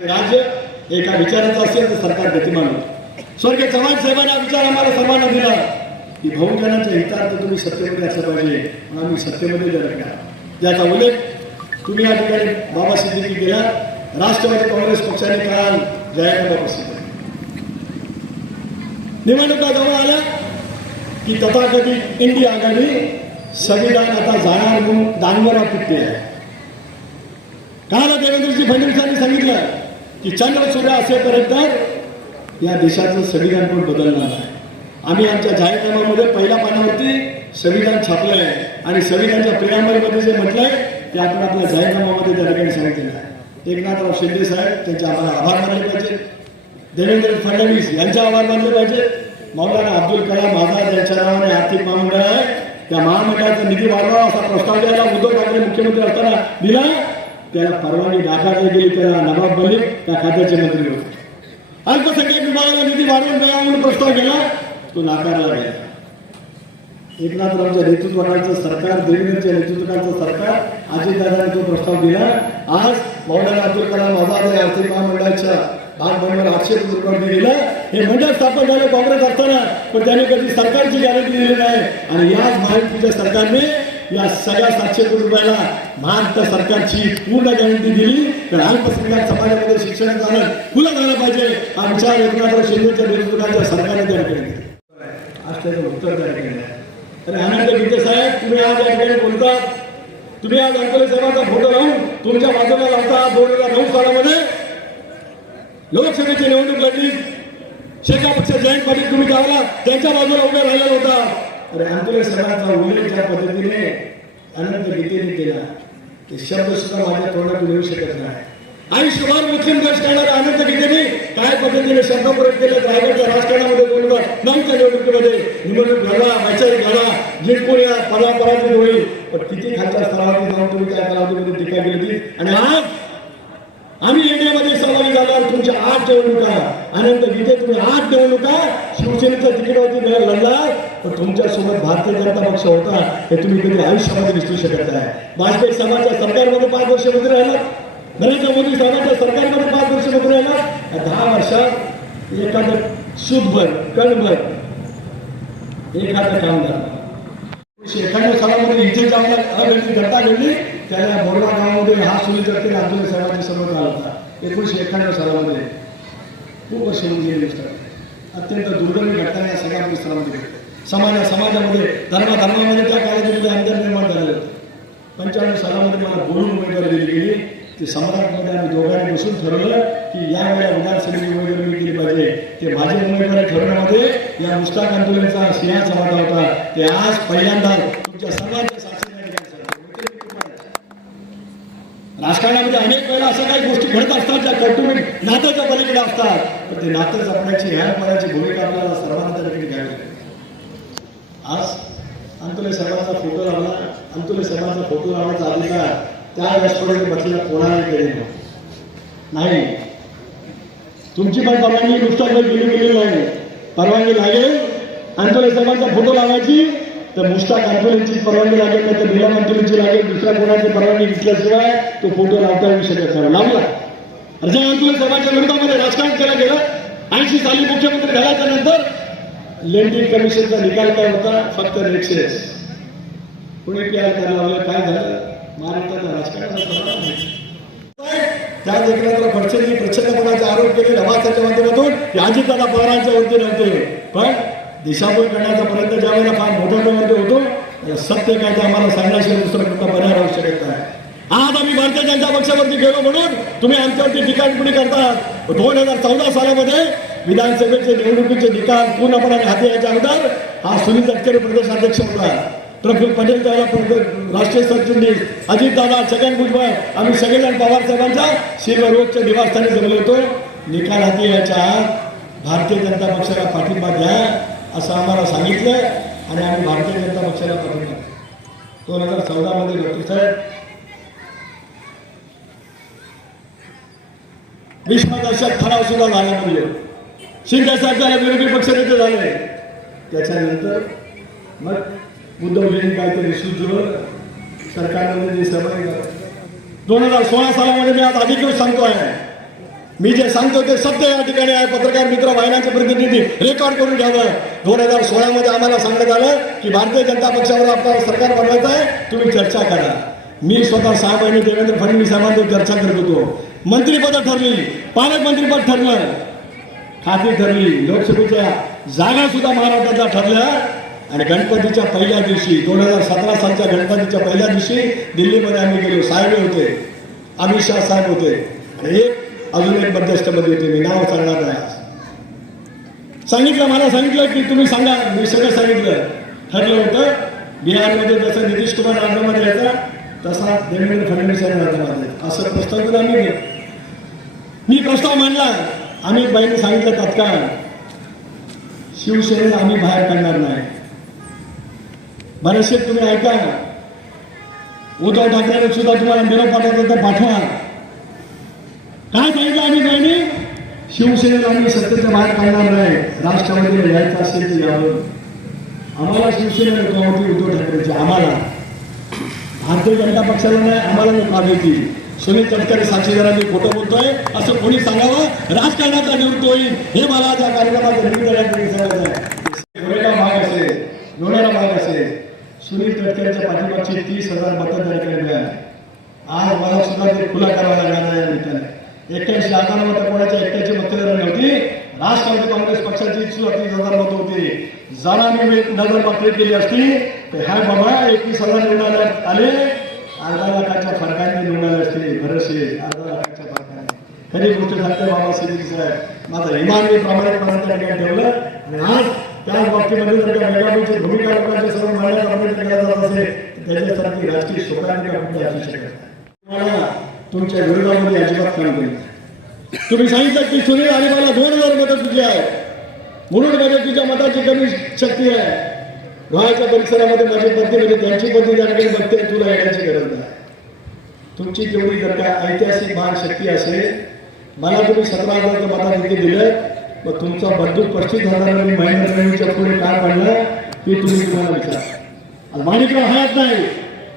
राज्य एका विचाराचं असेल तर सरकार गतिमान स्वर्गीय चव्हाण साहेबांना विचार आम्हाला सर्वांना दिला. की बहुजनाच्या हितार्थ तुम्ही सत्तेमध्ये असलं पाहिजे. आम्ही सत्तेमध्ये जर का याचा उल्लेख तुम्ही या ठिकाणी बाबा सिद्दीकी केला. राष्ट्रवादी काँग्रेस पक्षाने काल जाहीरनामा प्रसिद्ध निवडणुका जवळ आल्या की तथाकथित इंडिया आघाडी संविधान आता जाणार म्हणून दानवरा पिटते आहे. काल देवेंद्रजी फडणवीसांनी सांगितलं की चंद्र सूर्य असेपर्यंत या देशाचं संविधान पण बदलणार आहे. आम्ही आमच्या जाहीरनाम्यामध्ये पहिल्या पानावरती संविधान छापलं आहे आणि संविधानच्या प्रियांबलमध्ये जे म्हटलंय ते आपण आपल्या जाहीरनाम्यामध्ये त्या ठिकाणी सांगितलेलं आहे. एकनाथराव शिंदे साहेब त्यांचे आम्हाला आभार मानले पाहिजे. देवेंद्र फडणवीस यांचे आभार मानले पाहिजे. मौलाना अब्दुल कलाम आझाद यांच्या नावाने आर्थिक महामंडळ आहे. त्या महामंडळाचा निधी वाढवा असा प्रस्ताव द्यायला उद्धव ठाकरे मुख्यमंत्री असताना दिला. त्याला परवानगी नाकारली गेली त्याला नवाब बनले त्या खात्याचे मंत्री होते. अल्पसंख्याक विभागाला निधी वाढवून द्या म्हणून प्रस्ताव केला तो नाकारला गेला. एकनाथरावच्या नेतृत्वाखालचं सरकार देवेंद्रच्या नेतृत्वाखालचं सरकार अजितदादांनी तो प्रस्ताव दिला. आज मौलाना अब्दुल कलाम आझाद या आर्थिक महामंडळाच्या भाग भांडवल आठशे कोटी रुपये दिलं. हे मंडळ स्थापन झालं काँग्रेस असताना पण त्याने कधी सरकारची गॅरंटी दिली नाही. आणि याच महायुतीच्या सरकारने या सगळ्या सातशे कोटी रुपयाला महाराष्ट्र सरकारची पूर्ण गॅरंटी दिली. तर अल्पसंख्याक समाजामध्ये शिक्षण झालं खुलं झालं पाहिजे. आमच्या विचार एकनाथराव शिंदेच्या विरोधकांच्या सरकारने तयार ठिकाणी आज त्याचं उत्तर तयार केलं तर आणि अनंत गीते साहेब तुम्ही आज या ठिकाणी बोलतात. तुम्ही आज अंतरे साहेबांचा फोटो लावून तुमच्या बाजूला लावता दोन हजार नऊ सालामध्ये. लोकसभेची निवडणूक लढली. शेका पक्ष जयंत पाटील तुम्ही गावाला त्यांच्या बाजूला उभे राहिलेला होता. अरे अंतरे साहेबांचा उल्लेख ज्या पद्धतीने अनंत गीतेने केला. ते शब्द सुद्धा माझ्या तोंडातून येऊ शकत नाही. आणि शुभार मुस्लिम राजकारणात अनंत गीतेने काय पद्धतीने शब्द प्रयोग केला रायगडच्या राजकारणामध्ये दोन हजार नऊच्या निवडणुकीमध्ये निवडणूक लढला वैचारिक लढा जिंकून या पदा होईल. पण किती खालच्या स्तरावरती जाऊन तुम्ही त्या कालावधीमध्ये टीका केली आणि आज आम्ही इंडियामध्ये सहभागी झाल्यावर तुमच्या आठ निवडणुका अनंत गीते तुम्ही आठ निवडणुका शिवसेनेच्या तिकिटावरती लढला पण तुमच्यासोबत भारतीय जनता पक्ष होता हे तुम्ही कधी आयुष्यामध्ये विसरू शकत नाही. वाजपेयी साहेबांच्या सरकारमध्ये पाच वर्ष मंत्री राहिला. नरेंद्र मोदी साहेबांच्या सरकारमध्ये पाच वर्ष मंत्री राहिला दहा वर्षात एखादं सुदभर कणभर एखादं काम एकोणीसशे एकाण्णव सालामध्ये इथे जाऊन अघटित घटना घडली. त्याला बोरला गावामध्ये हा सुनील जगते आंदोलन साहेबांनी समोर आला होता एकोणीसशे एक्क्याण्णव सालामध्ये. खूप वर्ष होऊन गेली गोष्ट अत्यंत दुर्दैवी घटना या सगळ्या परिसरामध्ये घडल्या. समाजा समाजामध्ये धर्म धर्मामध्ये त्या कालावधीमध्ये अंतर निर्माण झाले. होते पंच्याण्णव सालामध्ये मला बोलून उमेदवारी दिली गेली. ते सम्राटमध्ये आम्ही दोघांनी बसून ठरवलं की या वेळेला विधानसभेची उमेदवारी मी केली पाहिजे. ते माझे उमेदवार ठरवण्यामध्ये या मुस्ताक आंदोलनाचा सिंहाचा वाटा होता. ते आज पहिल्यांदा तुमच्या सर्वांच्या साक्षीने या ठिकाणी सांगतो. राजकारणामध्ये अनेक वेळेला अशा काही गोष्टी घडत असतात ज्या कौटुंबिक नात्याच्या पलीकडे असतात. पण ते नातं जपण्याची ह्या मनाची भूमिका आपल्याला सर्वांना त्या ठिकाणी घ्यावी आज अंतुले सर्वांचा फोटो लावला. अंतुले सर्वांचा फोटो लावण्याचा अधिकार त्या रेस्टॉरंट बसलेल्या कोणाला केले नाही. तुमची पण परवानगी नुकसान गेली गेली नाही. परवानगी लागेल. अंतुले सर्वांचा फोटो लावायची. तर मुस्ताक अंतुलेंची परवानगी लागेल नाही तर निलम अंतुलेंची लागेल दुसऱ्या कोणाची परवानगी घेतल्याशिवाय तो फोटो लावता येऊ शकत नाही. लावला. अर्जुन अंतुले सभाच्या विरोधामध्ये राजकारण केलं गेलं. ऐंशी साली मुख्यमंत्री झाल्याच्यानंतर लेंडिंग कमिशनचा निकाल काय होता? फक्त रेक्सेस. कोणी पी आर करायला लावलं? काय झालं? महाराष्ट्राचा राजकारणाला त्या देखील त्या प्रचंड खडसेंनी आरोप केले नवासाच्या माध्यमातून याची त्याला पवारांच्या वतीने होते. पण दिशाभूल करण्याचा प्रयत्न ज्या वेळेला फार मोठ्या प्रमाणात होतो त्याला सत्य काय ते आम्हाला सांगण्याशिवाय दुसरा कुठला पर्याय राहू शकत नाही. आज आम्ही भारतीय जनता पक्षावरती गेलो म्हणून तुम्ही आमच्यावरती टीकाटिप्पणी करतात. दोन हजार चौदा सालामध्ये विधानसभेचे निवडणुकीचे निकाल पूर्णपणे हाती यायच्या अगोदर हा सुनील तटकरे प्रदेशाध्यक्ष होता. प्रफुल पटेल त्याला राष्ट्रीय सरचिटणीस अजितदादा छगन भुजबळ आम्ही सगळेजण पवार साहेबांच्या सिल्वर रोडच्या निवासस्थानी जमलो होतो. निकाल हाती यायच्या भारतीय जनता पक्षाला पाठिंबा द्या. असं आम्हाला सांगितलं आणि आम्ही भारतीय जनता पक्षाला पाठवलं दोन हजार चौदामध्ये डॉक्टर साहेब विश्वदर्शक ठराव सुद्धा झाला म्हणजे शिंदे सरकार झाले विरोधी पक्षनेते झाले त्याच्यानंतर मग उद्धवजींनी काहीतरी सुचवलं सरकारमध्ये जे सहभागी दोन हजार सोळा सालामध्ये मी आज अधिकृत सांगतो आहे मी जे सांगतो ते सत्य या ठिकाणी आहे. पत्रकार मित्र वाहिन्यांचे प्रतिनिधी रेकॉर्ड करून घ्यावं. दोन हजार सोळामध्ये आम्हाला सांगण्यात आलं की भारतीय जनता पक्षावर आपल्याला सरकार बनवायचं आहे तुम्ही चर्चा करा. मी स्वतः सहा महिने देवेंद्र फडणवीस साहेबांवर चर्चा करत होतो. मंत्रिपद ठरली पालकमंत्रीपद ठरलं. खाती ठरली लोकसभेच्या जागा सुद्धा महाराष्ट्रातल्या ठरल्या. आणि गणपतीच्या पहिल्या दिवशी दोन हजार सतरा सालच्या गणपतीच्या पहिल्या दिवशी दिल्लीमध्ये आम्ही गेलो. साहेब होते अमित शाह साहेब होते. आणि एक अजून एक मध्यस्थमध्ये येते मी नाव सांगणार नाही. आज. सांगितलं मला सांगितलं की तुम्ही सांगा. मी सगळं सांगितलं. ठरलं होतं. बिहारमध्ये जसं नितीश कुमार राज्यामध्ये यायचा तसा देवेंद्र फडणवीस यांनी राज्यामध्ये असं प्रस्ताव करून आम्ही मी प्रस्ताव मांडला. आम्ही बाईंनी सांगितलं तत्काळ शिवसेनेला आम्ही बाहेर काढणार नाही. बरेचसे तुम्ही ऐका. उद्धव ठाकरे सुद्धा तुम्हाला निरोप पाठवला तर पाठवा. काय सांगितलं आम्ही नाही? शिवसेनेला आम्ही सत्तेच्या बाहेर काढणार नाही. राष्ट्रवादीला यायचं असेल तर यावं. आम्हाला शिवसेना नको होती उद्धव ठाकरेची? आम्हाला. भारतीय जनता पक्षाला नाही आम्हाला नको आढळती सुनील तटकरे साक्षीदारांनी खोटं बोलतोय असं कोणी सांगावं? राजकारणाचा निवृत्त होईल. हे मला त्या कार्यक्रमाचं निमित्ताने सांगायचं आहे. भाग असेल लोणारा भाग असेल. सुनील तटकरेच्या पाठीमागची तीस हजार मतदार त्या आज मला सुद्धा ते खुला करावा लागणार आहे एक्क्याऐंशी हजार मतं कोणाच्या एक्क्याऐंशी मतदार नव्हती. राष्ट्रवादी काँग्रेस पक्षाची सुद्धा तीस हजार मतं होती. जरा मी एक नजर मात्र केली असती तर ह्या बाबा एकवीस हजार निवडण्यात आले. अर्धा लाखाच्या फरकाने निवडाले असते बरेचसे अर्धा लाखाच्या फरकाने. खरी गोष्ट सांगते बाबा सिद्धी साहेब माझा इमान मी प्रामाणिकपणे त्या ठिकाणी ठेवलं. आणि आज त्याच बाबतीमध्ये जर त्या मेगाबीची भूमिका लोकांच्या सर्व मांडण्याचा प्रयत्न जात असेल त्याच्यासाठी त्याच्यासारखी राजकीय शोकांतिका कुठली असू शकत तुमच्या विरोधामध्ये अजिबात काम करेल तुम्ही सांगितलं की सुनील अलिबाला दोन हजार मतं तुझी आहे. म्हणून माझ्या तुझ्या मताची कमी शक्ती आहे. व्हायच्या परिसरामध्ये माझी पत्नी म्हणजे त्यांची पत्नी त्या ठिकाणी बघते तुला येण्याची गरज नाही. तुमची तेवढी जर का ऐतिहासिक महान शक्ती असेल मला तुम्ही सतरा हजारचं मताधिक्य दिलं मग तुमचा बंदूक पस्तीस हजारांनी महेंद्र रेणूच्या पुढे काय पडलं ते तुम्ही तुम्हाला विचार. आणि माणिकराव हयात नाही.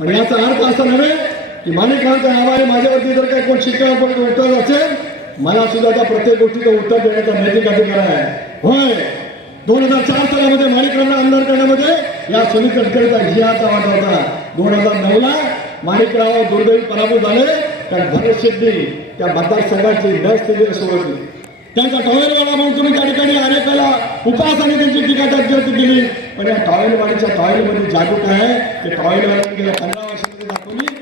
पण याचा अर्थ असा नव्हे की माणिकरावांच्या नावाने माझ्यावरती जर काही कोण शिक्षणापर्यंत पण उत्तर असेल मला सुद्धा त्या प्रत्येक गोष्टीचं उत्तर देण्याचा नैतिक अधिकार आहे. होय. दोन हजार चार सालामध्ये माणिकरावांना आमदार करण्यामध्ये या सुनील तटकरेचा जिहाचा वाटा होता. दोन हजार नऊला माणिकराव दुर्दैवी पराभूत झाले. कारण भरत शेट्टी त्या मतदारसंघाची नस तिथे सोडली त्यांचा टॉयलवाडा म्हणून तुम्ही त्या ठिकाणी अनेक उपासाने आणि त्यांची टीका त्याच्यावरती केली. पण या टॉयलवाडीच्या टॉयलमध्ये जागरूक आहे. ते टॉयलवाड्याने गेल्या पंधरा वर्षामध्ये दाखवली.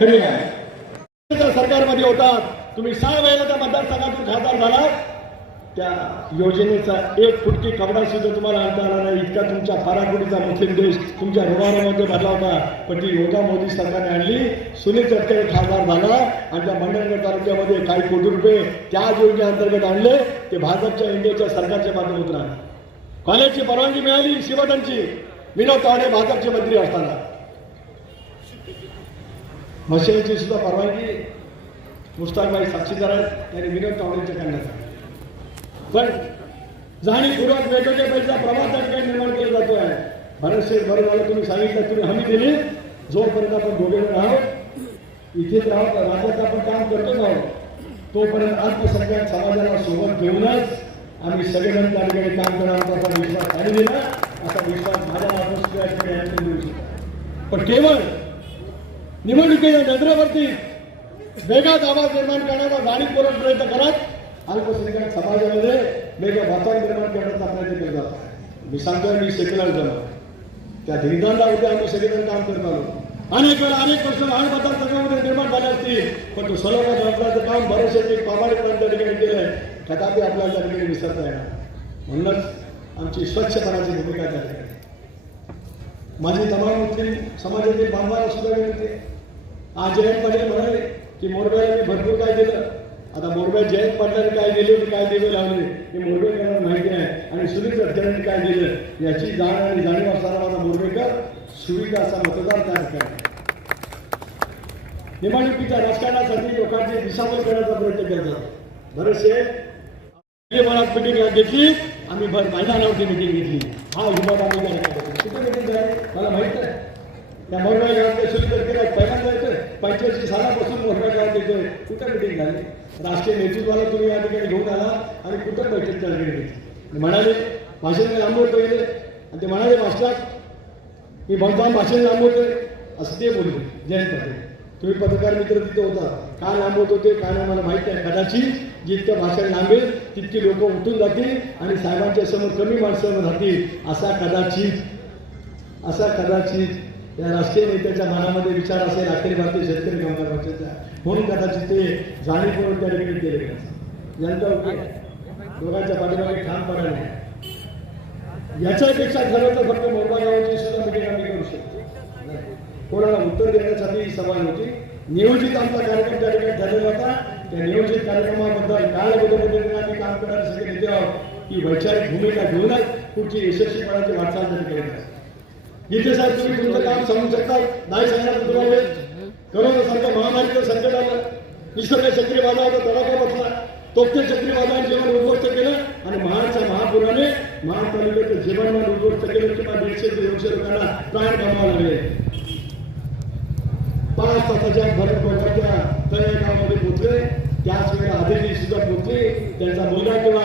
खरी आहे सरकारमध्ये होतात. तुम्ही सहा वेळेला त्या मतदारसंघातून खासदार झाला त्या योजनेचा एक फुटकी कपडा सुद्धा तुम्हाला आणता आला नाही. इतका तुमच्या फाराकुडीचा मुस्लिम देश तुमच्या व्यवहारामध्ये भरला होता. पण ती योगा मोदी सरकारने आणली. सुनील तटकरे खासदार झाला. आणि त्या मंडणगड तालुक्यामध्ये काही कोटी रुपये त्या योजनेअंतर्गत आणले. ते भाजपच्या इंडियाच्या सरकारच्या माध्यमातून आणले कॉलेजची परवानगी मिळाली. शिवतांची विनोद तावडे भाजपचे मंत्री असताना. मशिनची सुद्धा परवानगी मुस्ताकबाई साक्षीदार आहेत. त्यांनी विनोद तावडेंच्या करण्यात आली. पण जाणीवपूर्वक वेगवेगळ्या पैसा प्रवास त्या ठिकाणी निर्माण केला जातो आहे. बरेचसे बरं झालं तुम्ही सांगितलं तुम्ही हमी दिली. जोपर्यंत आपण दोघे जण इथेच राहत राज्यात आपण काम करतोच आहोत तोपर्यंत अल्पसंख्याक समाजाला सोबत घेऊनच आम्ही सगळेजण त्या ठिकाणी काम करणार असा विश्वास आणि दिला. असा विश्वास माझ्या माणूस या देऊ शकतो. पण केवळ निवडणुकीच्या नजरेवरती वेगळाच आवाज निर्माण करण्याचा जाणीवपूर्वक प्रयत्न करत अल्पसंख्याक समाजामध्ये वेगळं वातावरण निर्माण करण्याचा प्रयत्न केला जातो. मी सांगतोय मी सेक्युलर झालो त्या धिंगांडावरती आम्ही सगळेजण काम करत आलो. अनेक वेळा अनेक प्रश्न आणि मतदारसंघामध्ये निर्माण झाले असतील पण तो सलग आपल्याचं काम बरेचसे ते प्रामाणिकपणे त्या ठिकाणी केलंय कदापि आपल्याला त्या ठिकाणी विसरता येणार म्हणूनच आमची स्वच्छपणाची भूमिका त्या ठिकाणी. माझी तमाम मुस्लिम समाजातील बांधवाला सुद्धा विनंती आज जयंत पाटील म्हणाले की मोरब्याला भरपूर काय दिलं. आता मोरब्या जयंत पाटलांनी काय दिले होते काय दिवे लावले हे मोरबेकरांना माहिती नाही. आणि सुनील तटकरेंनी काय दिलं याची जाण आणि जाणीव असणारा माझा मोरबेकर सुविधा असा मतदार तयार करा निवडणुकीच्या राजकारणासाठी लोकांची दिशाभूल करण्याचा प्रयत्न करतात बरेचसे मनात मिटिंग घेतली आम्ही भर मैदानावरती मिटिंग घेतली. हा विभाग आम्ही कुठे मिटिंग झाली मला माहीत आहे त्या मोरगाव गावातले सुनील तटकरे कुठं मिटिंग झाली? राष्ट्रीय नेतृत्वाला तुम्ही या ठिकाणी घेऊन आला आणि कुठं बैठक त्या ठिकाणी म्हणाले भाषण लांबवत पहिले. आणि ते म्हणाले मास्टर मी भगवान भाषण लांबवतोय असं ते बोलले जयंत पाटील तुम्ही पत्रकार मित्र तिथे होता. का लांबवत होते काय नाही मला माहिती आहे कदाचित जितकं भाषण लांबेल तितकी लोक उठून जातील आणि साहेबांच्या समोर कमी माणसं राहतील असा कदाचित असा कदाचित या राष्ट्रीय नेत्याच्या मनामध्ये विचार असेल अखिल भारतीय शेतकरी कामगार पक्षाचा म्हणून कदाचित ते जाणीवपूर्वक त्या ठिकाणी केले जनता होती दोघांच्या पाठीमागे ठामपणा नाही याच्यापेक्षा खरं तर फक्त मोबाईल गावाची सुद्धा मिटिंग आम्ही करू शकतो. कोणाला उत्तर देण्यासाठी ही सभा होती नियोजित आमचा कार्यक्रम त्या ठिकाणी झालेला होता. त्या नियोजित कार्यक्रमाबद्दल कालबद्ध पद्धतीने आम्ही काम करणारे सगळे नेते आहोत. ही वैचारिक भूमिका घेऊनच पुढची यशस्वीपणाची वाटचाल त्यांनी केली आहे. गीते साहेब तुम्ही तुमचं काम सांगू शकता. नाही सांगणार तुम्हाला करोना सारख्या महामारीचं संकट आलं. निसर्ग चक्रीवादळाचा तडाखा बसला. तोपते चक्रीवादळाने जीवन उद्ध्वस्त केलं आणि महाडच्या महापुराने महाड तालुक्याचं जीवनमान उद्ध्वस्त केलं. किंवा दीडशे ते दोनशे लोकांना प्राण गमावा लागले. पाच तासाच्या भरत भगवानच्या तळ्या गावामध्ये पोहोचले. त्याच वेळेला आदिनी सुद्धा पोहोचले. त्यांचा मुलगा किंवा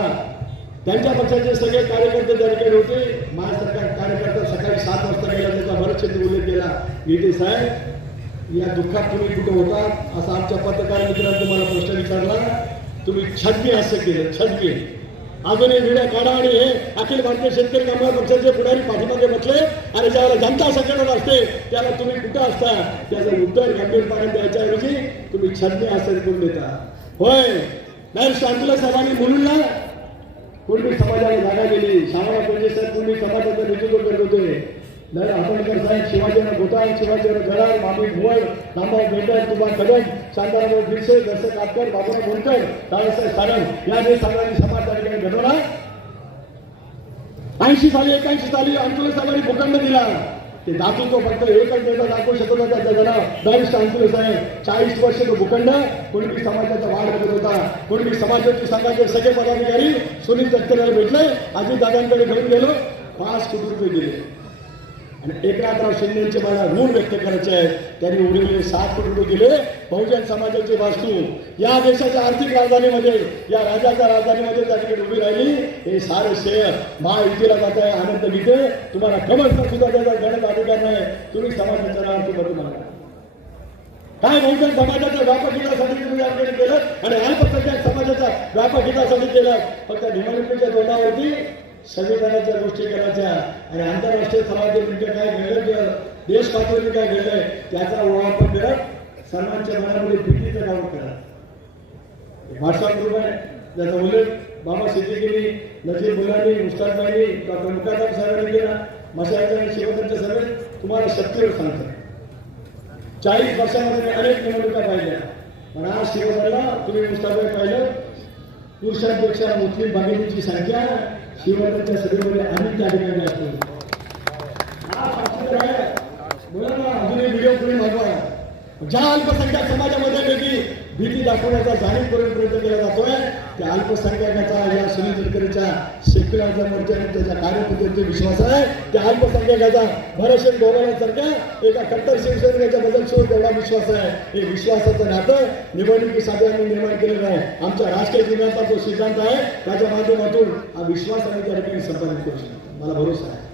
त्यांच्या पक्षाचे सगळे कार्यकर्ते त्या ठिकाणी होते. माझ्या सरकार कार्यकर्ता सकाळी सात वाजता गेला त्याचा बरेचसे उल्लेख केला. येते साहेब या दुःखात तुम्ही कुठं होता? असा आमच्या पत्रकार मित्रांनी तुम्हाला प्रश्न विचारला. तुम्ही छदमी हास्य केलं छदमी अजूनही व्हिडिओ काढा आणि हे अखिल भारतीय शेतकरी कामगार पक्षाचे पुढारी पाठीमागे बसले आणि ज्यावेळेला जनता संकटात असते त्याला तुम्ही कुठं असता? त्याचं उत्तर गंभीरपणे द्यायच्याऐवजी तुम्ही छंद हास्य करून देता. होय. नाही शांतला साहेबांनी मुलींना कुणबी समाजाला जागा दिली? शाळा म्हणजे साहेब कुणबी समाजाचं नेतृत्व करत होते. नाही आंबेडकर साहेब शिवाजीराव गोताळ शिवाजीराव गडार मामी भुवळ रामभाऊ बेंडर तुबा कदम शांताराम गिरसे दर्शक काटकर बाबुराव बोरकर दादासाहेब सारंग. या जे साहेबांनी समाज त्या ठिकाणी घडवला. ऐंशी साली एकाऐंशी साली आंदोलन साहेबांनी भूखंड दिला. ते दाखवतो फक्त एकच नेता दाखवू शकत होता. त्याचं नाव बॅरिस्टर अंतुले साहेब. चाळीस वर्ष तो भूखंड कुणबी समाजाचा वाढ करत होता कुणबी समाजाचे संघाचे सगळे पदाधिकारी सुनील तटकरेला भेटले अजित दादांकडे घेऊन गेलो पाच कोटी रुपये दिले. आणि एकनाथराव शिंदेचे मला ऋण व्यक्त करायचे आहे त्यांनी उडवलेले सात कोटी रुपये दिले. बहुजन समाजाची वास्तू या देशाच्या आर्थिक राजधानीमध्ये या राज्याच्या राजधानीमध्ये त्या ठिकाणी उभी राहिली. हे सारे शेअर महायुतीला जात आहे आनंद गीते तुम्हाला कमलचा सुद्धा त्याचा गणत अधिकार नाही. तुम्ही समाजाच्या नावावरती बदल नका काय बहुजन समाजाचा व्यापक हितासाठी तुम्ही या केलं? आणि अल्पसंख्याक समाजाचा व्यापक हितासाठी केलं. फक्त निवडणुकीच्या तोंडावरती संविधानाच्या गोष्टी करायच्या. आणि आंतरराष्ट्रीय समाजात म्हणजे काय घडलं किंवा देश पातळीवर काय घडलंय त्याचा वापर करत सर्वांच्या मनामध्ये भीतीचं काम करा. व्हॉट्सअप ग्रुप आहे. ज्याचा उल्लेख बाबा सिद्दीकीनी नजीर मुलांनी मुस्ताकबाईंनी डॉक्टर मुकादम साहेबांनी केला. मशाचा आणि शिवकांच्या सर्व तुम्हाला शक्तीवर सांगतात चाळीस वर्षामध्ये अनेक निवडणुका पाहिल्या. पण आज शिवसेनेला तुम्ही मुस्ताबाई पाहिलं. पुरुषांपेक्षा मुस्लिम भगिनीची संख्या शिवसेनेच्या सभेमध्ये अनेक त्या ठिकाणी असतो. हा पक्षाचा आहे. बोला ना अजूनही व्हिडिओ पुढे मागवा ज्या अल्पसंख्याक समाजामध्ये देखील भीती दाखवण्याचा जाणीवपूर्वक प्रयत्न केला जातोय त्या अल्पसंख्याकाचा या सुनील तटकरेच्या शेतकऱ्यांच्या मोर्चाने त्याच्या कार्यपद्धतीवर विश्वास आहे. त्या अल्पसंख्याकाचा भरशेन गौरवासारख्या एका कट्टर शिवसैनिकाच्या बदल सुरू तेवढा विश्वास आहे. हे विश्वासाचं नातं निवडणुकीसाठी आम्ही निर्माण केलेलं आहे. आमच्या राष्ट्रीय जीवनाचा जो सिद्धांत आहे त्याच्या माध्यमातून हा विश्वास आम्ही त्या ठिकाणी संपादित करू शकतो. मला भरोसा आहे.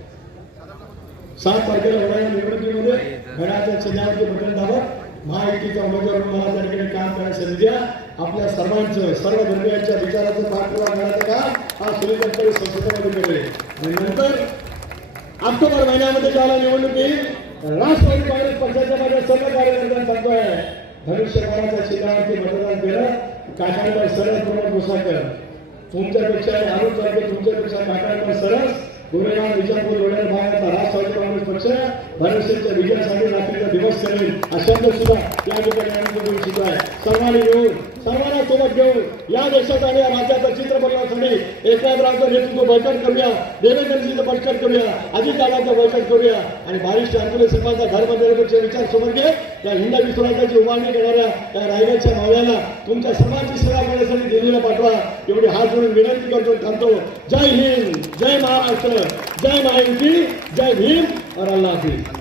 सात तारखेला होणाऱ्या निवडणुकीमध्ये घड्याच्या चिन्हावरती बटन दाबत महायुतीचा उमेदवार मला त्या ठिकाणी काम करण्याची संधी द्या. आपल्या सर्वांचं सर्व धर्मियांच्या विचाराचं पाठपुरावा करण्याचं काम हा सुनील संसदेमध्ये केले आणि नंतर ऑक्टोबर महिन्यामध्ये ज्याला निवडणूक येईल राष्ट्रवादी काँग्रेस पक्षाच्या माझ्या सर्व कार्यकर्त्यांना सांगतोय धनुष्यबाणाच्या चिन्हावरती मतदान केलं? काकांवर सरस प्रमोद मुसाकर तुमच्यापेक्षा आरोप सारखे तुमच्यापेक्षा काकांवर सरस गोरेगाव विजापूर लोणार भागाचा राष्ट्रवादी काँग्रेस पक्ष. भरवसेच्या विजयासाठी रात्रीचा दिवस करेल हा शब्द सुद्धा या ठिकाणी आनंद घेऊ आहे. सर्वांनी घेऊन सर्वांना सोबत घेऊन या देशात आणि या राज्याचा चित्र बदलण्यासाठी एकनाथरावचं नेतृत्व बैठक करूया देवेंद्रजीचं बैठक करूया अजितदादांचं बैठक करूया. आणि बारिश अंकुले समाजा धर्मनिरपेक्ष विचार सोबत घे. त्या हिंदवी स्वराज्याची उभारणी करणाऱ्या त्या रायगडच्या मावळ्याला तुमच्या सर्वांची सेवा करण्यासाठी दिल्लीला पाठवा. एवढी हात जोडून विनंती करतो थांबतो. जय हिंद जय महाराष्ट्र. जय महायुती जय भीम और अल्लाह हाफिज